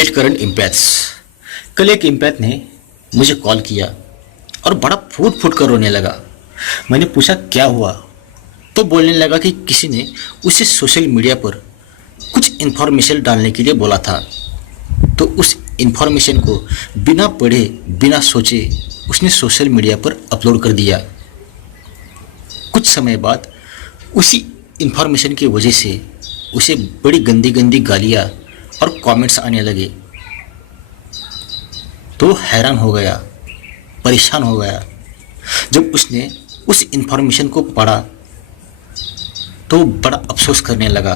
Late current इम्पैथ्स। कल एक empath ने मुझे कॉल किया और बड़ा फूट फूट कर रोने लगा। मैंने पूछा क्या हुआ, तो बोलने लगा कि किसी ने उसे सोशल मीडिया पर कुछ इन्फॉर्मेशन डालने के लिए बोला था, तो उस इन्फॉर्मेशन को बिना पढ़े बिना सोचे उसने सोशल मीडिया पर अपलोड कर दिया। कुछ समय बाद उसी इन्फॉर्मेशन की वजह से उसे बड़ी गंदी गंदी गालियाँ और कमेंट्स आने लगे। तो हैरान हो गया, परेशान हो गया। जब उसने उस इन्फॉर्मेशन को पढ़ा तो बड़ा अफसोस करने लगा,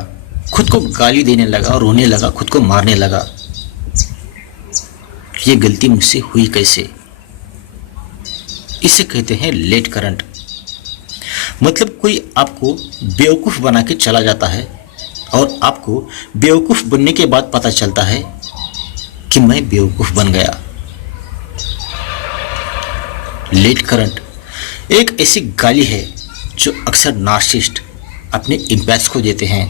खुद को गाली देने लगा और रोने लगा, खुद को मारने लगा। ये गलती मुझसे हुई कैसे? इसे कहते हैं लेट करंट। मतलब कोई आपको बेवकूफ़ बना के चला जाता है और आपको बेवकूफ़ बनने के बाद पता चलता है कि मैं बेवकूफ़ बन गया। लेट करंट एक ऐसी गाली है जो अक्सर नार्सिसिस्ट अपने इम्पैथ्स को देते हैं,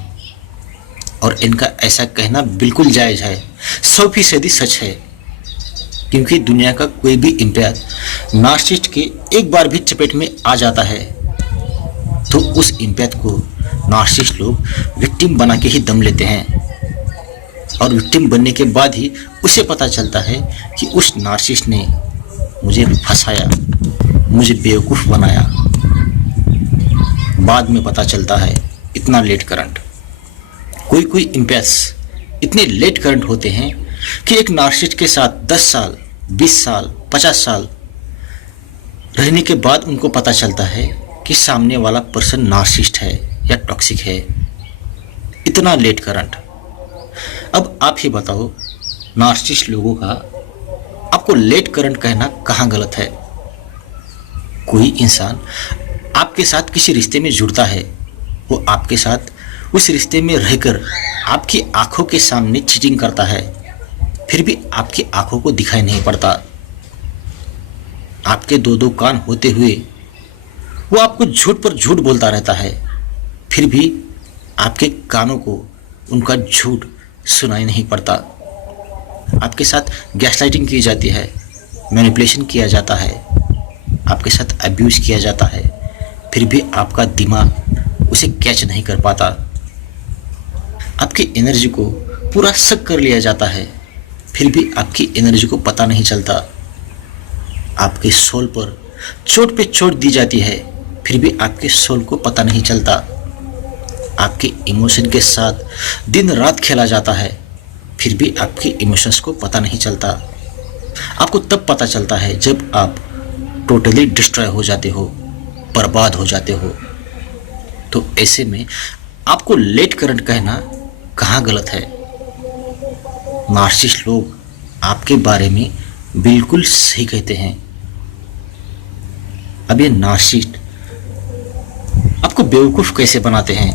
और इनका ऐसा कहना बिल्कुल जायज़ है, 100% सच है। क्योंकि दुनिया का कोई भी इम्पैथ नार्सिसिस्ट के एक बार भी चपेट में आ जाता है तो उस इम्पैथ को नार्सिसिस्ट लोग विक्टिम बना के ही दम लेते हैं, और विक्टिम बनने के बाद ही उसे पता चलता है कि उस नार्सिसिस्ट ने मुझे फंसाया, मुझे बेवकूफ़ बनाया। बाद में पता चलता है। इतना लेट करंट। कोई इम्पैथ्स इतने लेट करंट होते हैं कि एक नार्सिसिस्ट के साथ 10 साल 20 साल 50 साल रहने के बाद उनको पता चलता है कि सामने वाला पर्सन नार्सिसिस्ट है या टॉक्सिक है। इतना लेट करंट। अब आप ही बताओ, नार्सिसिस्ट लोगों का आपको लेट करंट कहना कहाँ गलत है? कोई इंसान आपके साथ किसी रिश्ते में जुड़ता है, वो आपके साथ उस रिश्ते में रहकर आपकी आंखों के सामने चीटिंग करता है, फिर भी आपकी आंखों को दिखाई नहीं पड़ता। आपके दो कान होते हुए वो आपको झूठ पर झूठ बोलता रहता है, फिर भी आपके कानों को उनका झूठ सुनाई नहीं पड़ता। आपके साथ गैसलाइटिंग की जाती है, मैनिपुलेशन किया जाता है, आपके साथ अब्यूज़ किया जाता है, फिर भी आपका दिमाग उसे कैच नहीं कर पाता। आपकी एनर्जी को पूरा सक कर लिया जाता है, फिर भी आपकी एनर्जी को पता नहीं चलता। आपके सोल पर चोट पे चोट दी जाती है, फिर भी आपके सोल को पता नहीं चलता। आपके इमोशन के साथ दिन रात खेला जाता है, फिर भी आपके इमोशंस को पता नहीं चलता। आपको तब पता चलता है जब आप टोटली डिस्ट्रॉय हो जाते हो, बर्बाद हो जाते हो। तो ऐसे में आपको लेट करंट कहना कहाँ गलत है? नार्सिसिस्ट लोग आपके बारे में बिल्कुल सही कहते हैं। अब ये नार्सिसिस्ट आपको बेवकूफ़ कैसे बनाते हैं,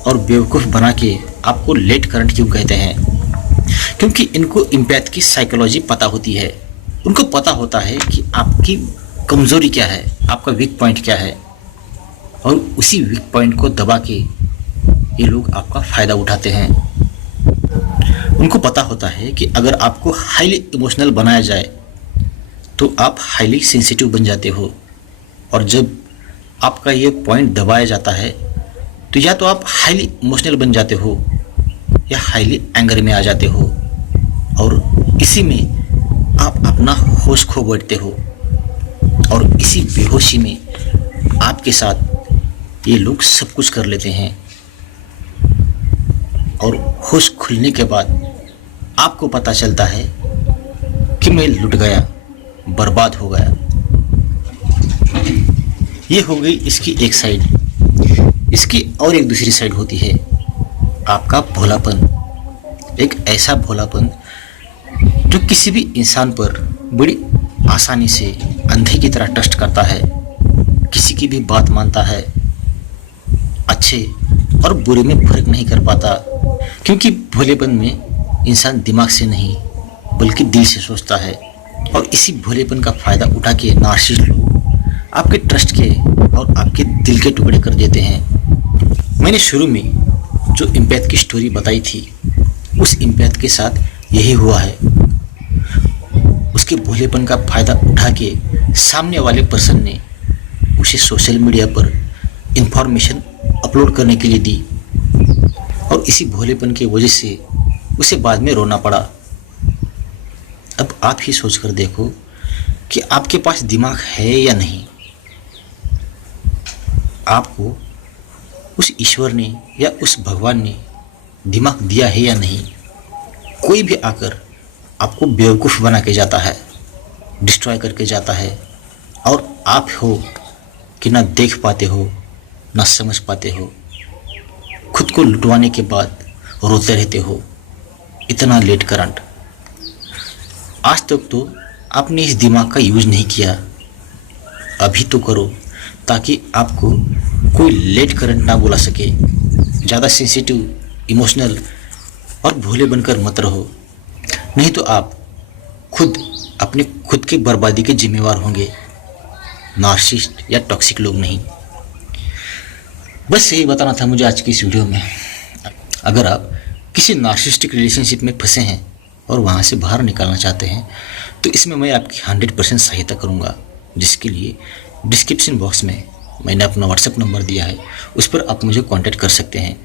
और बेवकूफ़ बना के आपको लेट करंट क्यों कहते हैं? क्योंकि इनको इम्पैथ की साइकोलॉजी पता होती है। उनको पता होता है कि आपकी कमज़ोरी क्या है, आपका वीक पॉइंट क्या है, और उसी वीक पॉइंट को दबा के ये लोग आपका फ़ायदा उठाते हैं। उनको पता होता है कि अगर आपको हाईली इमोशनल बनाया जाए तो आप हाईली सेंसिटिव बन जाते हो, और जब आपका ये पॉइंट दबाया जाता है तो या तो आप हाईली इमोशनल बन जाते हो या हाईली एंगर में आ जाते हो, और इसी में आप अपना होश खो बैठते हो, और इसी बेहोशी में आपके साथ ये लोग सब कुछ कर लेते हैं। और होश खुलने के बाद आपको पता चलता है कि मैं लुट गया, बर्बाद हो गया। ये हो गई इसकी एक साइड। इसकी और एक दूसरी साइड होती है आपका भोलापन। एक ऐसा भोलापन जो किसी भी इंसान पर बड़ी आसानी से अंधे की तरह ट्रस्ट करता है, किसी की भी बात मानता है, अच्छे और बुरे में फर्क नहीं कर पाता। क्योंकि भोलेपन में इंसान दिमाग से नहीं बल्कि दिल से सोचता है, और इसी भोलेपन का फ़ायदा उठा के नार्सिसिस्ट लोग आपके ट्रस्ट के और आपके दिल के टुकड़े कर देते हैं। मैंने शुरू में जो इम्पैथ की स्टोरी बताई थी, उस इम्पैथ के साथ यही हुआ है। उसके भोलेपन का फायदा उठा के सामने वाले पर्सन ने उसे सोशल मीडिया पर इंफॉर्मेशन अपलोड करने के लिए दी और इसी भोलेपन की वजह से उसे बाद में रोना पड़ा। अब आप ही सोच कर देखो कि आपके पास दिमाग है या नहीं। आपको उस ईश्वर ने या उस भगवान ने दिमाग दिया है या नहीं। कोई भी आकर आपको बेवकूफ़ बना के जाता है, डिस्ट्रॉय करके जाता है, और आप हो कि ना देख पाते हो ना समझ पाते हो। खुद को लुटवाने के बाद रोते रहते हो, इतना लेट करंट। आज तक तो आपने इस दिमाग का यूज नहीं किया, अभी तो करो ताकि आपको कोई लेट करंट ना बुला सके। ज़्यादा सेंसिटिव, इमोशनल और भोले बनकर मत रहो, नहीं तो आप खुद अपने खुद की बर्बादी के जिम्मेवार होंगे, नार्सिसिस्ट या टॉक्सिक लोग नहीं। बस यही बताना था मुझे आज की इस वीडियो में। अगर आप किसी नार्सिसिस्टिक रिलेशनशिप में फंसे हैं और वहाँ से बाहर निकालना चाहते हैं तो इसमें मैं आपकी 100% सहायता करूँगा, जिसके लिए डिस्क्रिप्शन बॉक्स में मैंने अपना व्हाट्सएप नंबर दिया है, उस पर आप मुझे कांटेक्ट कर सकते हैं।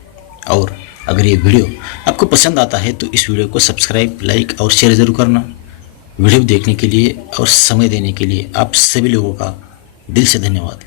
और अगर ये वीडियो आपको पसंद आता है तो इस वीडियो को सब्सक्राइब, लाइक और शेयर ज़रूर करना। वीडियो देखने के लिए और समय देने के लिए आप सभी लोगों का दिल से धन्यवाद।